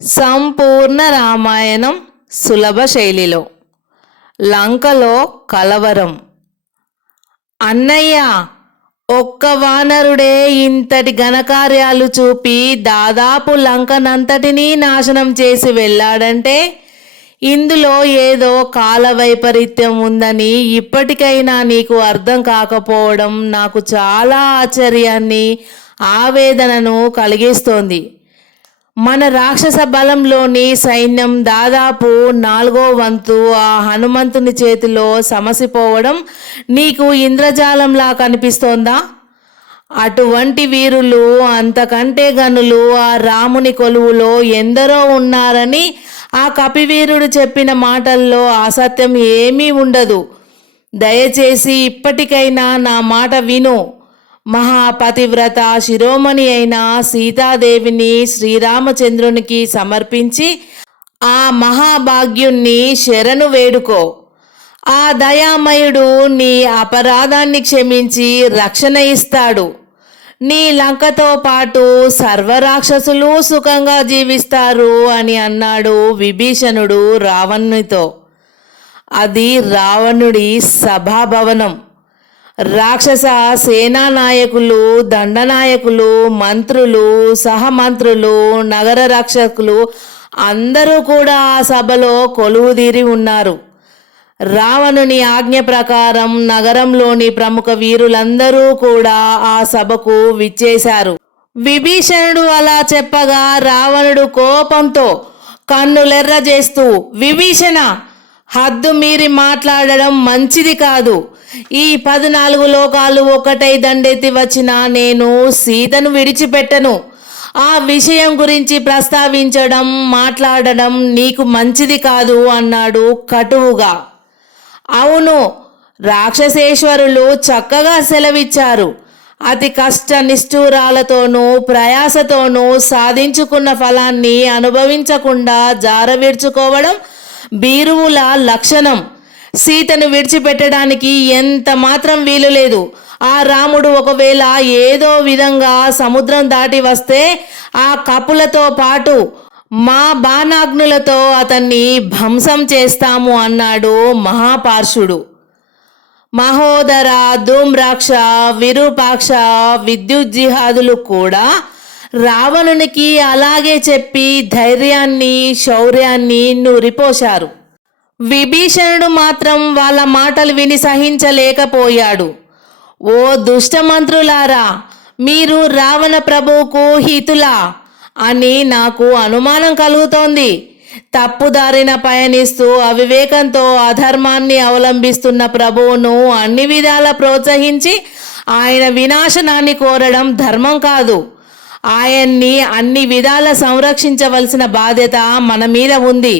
సంపూర్ణ రామాయణం సులభ శైలిలో. లంకలో కలవరం. అన్నయ్య, ఒక్క వానరుడే ఇంతటి ఘనకార్యాలు చూపి దాదాపు లంకనంతటినీ నాశనం చేసి వెళ్ళాడంటే ఇందులో ఏదో కాల వైపరీత్యం ఉందని ఇప్పటికైనా నీకు అర్థం కాకపోవడం నాకు చాలా ఆశ్చర్యాన్ని, ఆవేదనను కలిగిస్తోంది. మన రాక్షస బలంలోని సైన్యం దాదాపు 4వ వంతు ఆ హనుమంతుని చేతిలో సమసిపోవడం నీకు ఇంద్రజాలంలా కనిపిస్తోందా? అటువంటి వీరులు, అంతకంటే గనులు ఆ రాముని కొలువులో ఎందరో ఉన్నారని ఆ కపివీరుడు చెప్పిన మాటల్లో అసత్యం ఏమీ ఉండదు. దయచేసి ఇప్పటికైనా నా మాట విను. మహాపతివ్రత శిరోమణి అయిన సీతాదేవిని శ్రీరామచంద్రునికి సమర్పించి ఆ మహాభాగ్యుణ్ణి శరణు వేడుకో. ఆ దయామయుడు నీ అపరాధాన్ని క్షమించి రక్షణ ఇస్తాడు. నీ లంకతో పాటు సర్వరాక్షసులు సుఖంగా జీవిస్తారు అని అన్నాడు విభీషణుడు రావణునితో. అది రావణుడి సభాభవనం. రాక్షస సేనానాయకులు, దండనాయకులు, మంత్రులు, సహమంత్రులు, నగర రక్షకులు అందరూ కూడా ఆ సభలో కొలువుదీరి ఉన్నారు. రావణుని ఆజ్ఞ ప్రకారం నగరంలోని ప్రముఖ వీరులందరూ కూడా ఆ సభకు విచ్చేశారు. విభీషణుడు అలా చెప్పగా రావణుడు కోపంతో కన్నులెర్ర చేస్తూ, విభీషణ, హద్దు మీరి మాట్లాడడం మంచిది కాదు. ఈ 14 లోకాలు ఒకటై దండెత్తి వచ్చినా నేను సీతను విడిచిపెట్టను. ఆ విషయం గురించి ప్రస్తావించడం, మాట్లాడడం నీకు మంచిది కాదు అన్నాడు కటువుగా. అవును, రాక్షసేశ్వరులు చక్కగా సెలవిచ్చారు. అతి కష్ట నిష్ఠూరాలతోనూ ప్రయాసతోనూ సాధించుకున్న ఫలాన్ని అనుభవించకుండా జారవిడ్చుకోవడం బీరువుల లక్షణం. సీతను విడిచిపెట్టడానికి ఎంత మాత్రం వీలు లేదు. ఆ రాముడు ఒకవేళ ఏదో విధంగా సముద్రం దాటి వస్తే ఆ కపులతో పాటు మా బాణాగ్నులతో అతన్ని ధ్వంసం చేస్తాము అన్నాడు మహాపార్షుడు. మహోదర, ధూమ్రాక్ష, విరూపాక్ష, విద్యుజ్జిహాదులు కూడా రావణునికి అలాగే చెప్పి ధైర్యాన్ని, శౌర్యాన్ని నూరిపోశారు. విభీషణుడు మాత్రం వాళ్ళ మాటలు విని సహించలేకపోయాడు. ఓ దుష్టమంత్రులారా, మీరు రావణ ప్రభువుకు హితులా అని నాకు అనుమానం కలుగుతోంది. తప్పుదారిన పయనిస్తూ అవివేకంతో అధర్మాన్ని అవలంబిస్తున్న ప్రభువును అన్ని విధాల ప్రోత్సహించి ఆయన వినాశనాన్ని కోరడం ధర్మం కాదు. ఆయన్ని అన్ని విధాల సంరక్షించవలసిన బాధ్యత మన మీద ఉంది.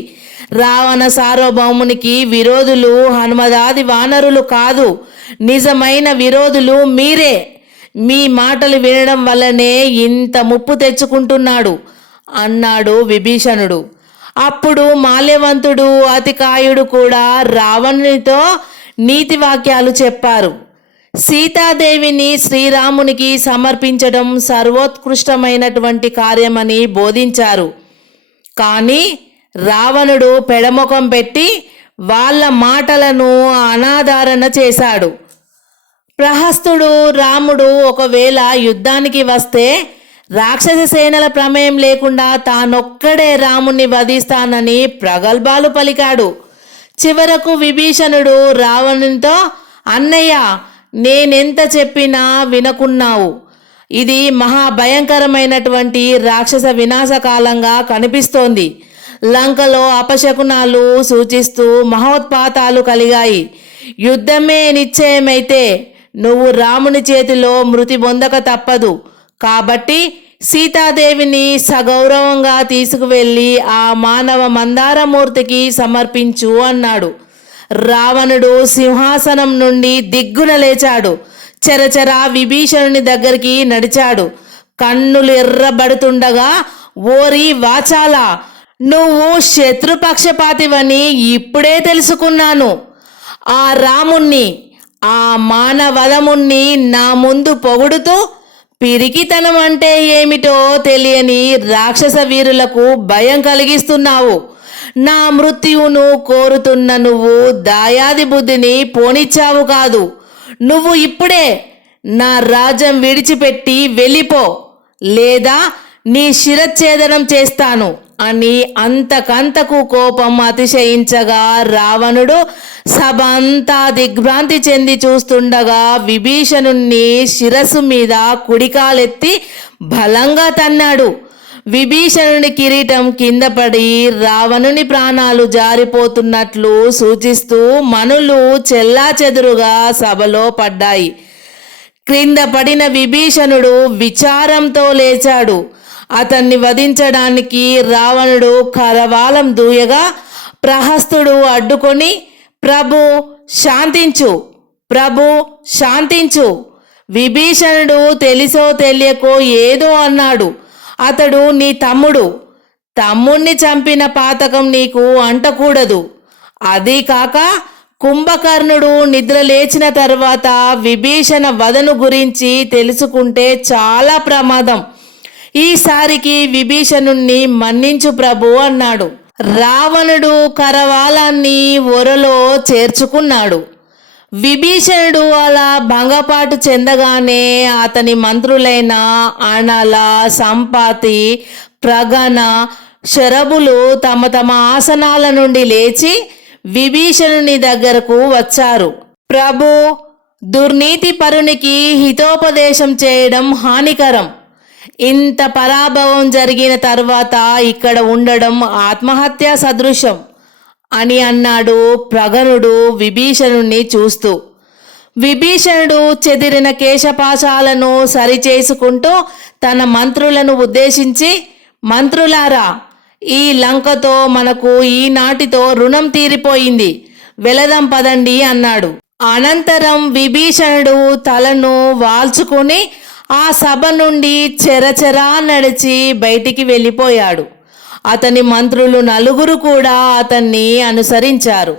రావణ సార్వభౌమునికి విరోధులు హనుమదాది వానరులు కాదు, నిజమైన విరోధులు మీరే. మీ మాటలు వినడం వల్లనే ఇంత ముప్పు తెచ్చుకుంటున్నాడు అన్నాడు విభీషణుడు. అప్పుడు మాల్యవంతుడు, అతికాయుడు కూడా రావణునితో నీతి వాక్యాలు చెప్పారు. సీతాదేవిని శ్రీరామునికి సమర్పించడం సర్వోత్కృష్టమైనటువంటి కార్యమని బోధించారు. కానీ రావణుడు పెడముఖం పెట్టి వాళ్ళ మాటలను అనాదరణ చేశాడు. ప్రహస్తుడు రాముడు ఒకవేళ యుద్ధానికి వస్తే రాక్షస సేనల ప్రమేయం లేకుండా తానొక్కడే రాముణ్ణి వధిస్తానని ప్రగల్భాలు పలికాడు. చివరకు విభీషణుడు రావణునితో, అన్నయ్య, నేనెంత చెప్పినా వినకున్నావు. ఇది మహాభయంకరమైనటువంటి రాక్షస వినాశకాలంగా కనిపిస్తోంది. లంకలో అపశకునాలు సూచిస్తూ మహోత్పాతాలు కలిగాయి. యుద్ధమే నిశ్చయమైతే నువ్వు రాముని చేతిలో మృతి పొందక తప్పదు. కాబట్టి సీతాదేవిని సగౌరవంగా తీసుకువెళ్ళి ఆ మానవ మందారమూర్తికి సమర్పించు అన్నాడు. రావణుడు సింహాసనం నుండి దిగ్గున లేచాడు. చెరచెర విభీషణుని దగ్గరికి నడిచాడు. కన్నులు ఎర్రబడుతుండగా, ఓరి వాచాలా, నువ్వు శత్రుపక్షపాతివని ఇప్పుడే తెలుసుకున్నాను. ఆ రాముణ్ణి, ఆ మానవదముణ్ణి నా ముందు పొగుడుతూ పిరికితనం అంటే ఏమిటో తెలియని రాక్షస వీరులకు భయం కలిగిస్తున్నావు. నా మృత్యువును కోరుతున్న నువ్వు దాయాది బుద్ధిని పోనిచ్చావు కాదు. నువ్వు ఇప్పుడే నా రాజ్యం విడిచిపెట్టి వెళ్ళిపో, లేదా నీ శిరచ్ఛేదనం చేస్తాను అని అంతకంతకు కోపం అతిశయించగా రావణుడు సభ అంతా దిగ్భ్రాంతి చెంది చూస్తుండగా విభీషణుణ్ణి శిరస్సు మీద కుడికాలెత్తి బలంగా తన్నాడు. విభీషణుని కిరీటం కింద పడి రావణుని ప్రాణాలు జారిపోతున్నట్లు సూచిస్తూ మనులు చెల్లాచెదురుగా సభలో పడ్డాయి. క్రింద పడిన విభీషణుడు విచారంతో లేచాడు. అతన్ని వధించడానికి రావణుడు కరవాలం దూయగా ప్రహస్తుడు అడ్డుకొని, ప్రభు శాంతించు, ప్రభు శాంతించు. విభీషణుడు తెలిసో తెలియకో ఏదో అన్నాడు. అతడు నీ తమ్ముణ్ణి చంపిన పాతకం నీకు అంటకూడదు. అదీ కాక కుంభకర్ణుడు నిద్ర లేచిన తర్వాత విభీషణ వధను గురించి తెలుసుకుంటే చాలా ప్రమాదం. ఈసారికి విభీషణుణ్ణి మన్నించు ప్రభు అన్నాడు. రావణుడు కరవాలాన్ని ఒరలో చేర్చుకున్నాడు. విభీషణుడు అలా భంగపాటు చెందగానే అతని మంత్రులైన అనల, సంపాతి, ప్రగణ, శరభులు తమ తమ ఆసనాల నుండి లేచి విభీషణుని దగ్గరకు వచ్చారు. ప్రభు, దుర్నీతి పరునికి హితోపదేశం చేయడం హానికరం. ఇంత పరాభవం జరిగిన తర్వాత ఇక్కడ ఉండడం ఆత్మహత్య సదృశం అని అన్నాడు ప్రగణుడు విభీషణుణ్ణి చూస్తూ. విభీషణుడు చెదిరిన కేశపాశాలను సరిచేసుకుంటూ తన మంత్రులను ఉద్దేశించి, మంత్రులారా, ఈ లంకతో మనకు ఈనాటితో రుణం తీరిపోయింది, వెళదాం పదండి అన్నాడు. అనంతరం విభీషణుడు తలను వాల్చుకొని ఆ సభ నుండి చెరచెరా నడిచి బయటికి వెళ్ళిపోయాడు. అతని మంత్రులు నలుగురు కూడా అతన్ని అనుసరించారు.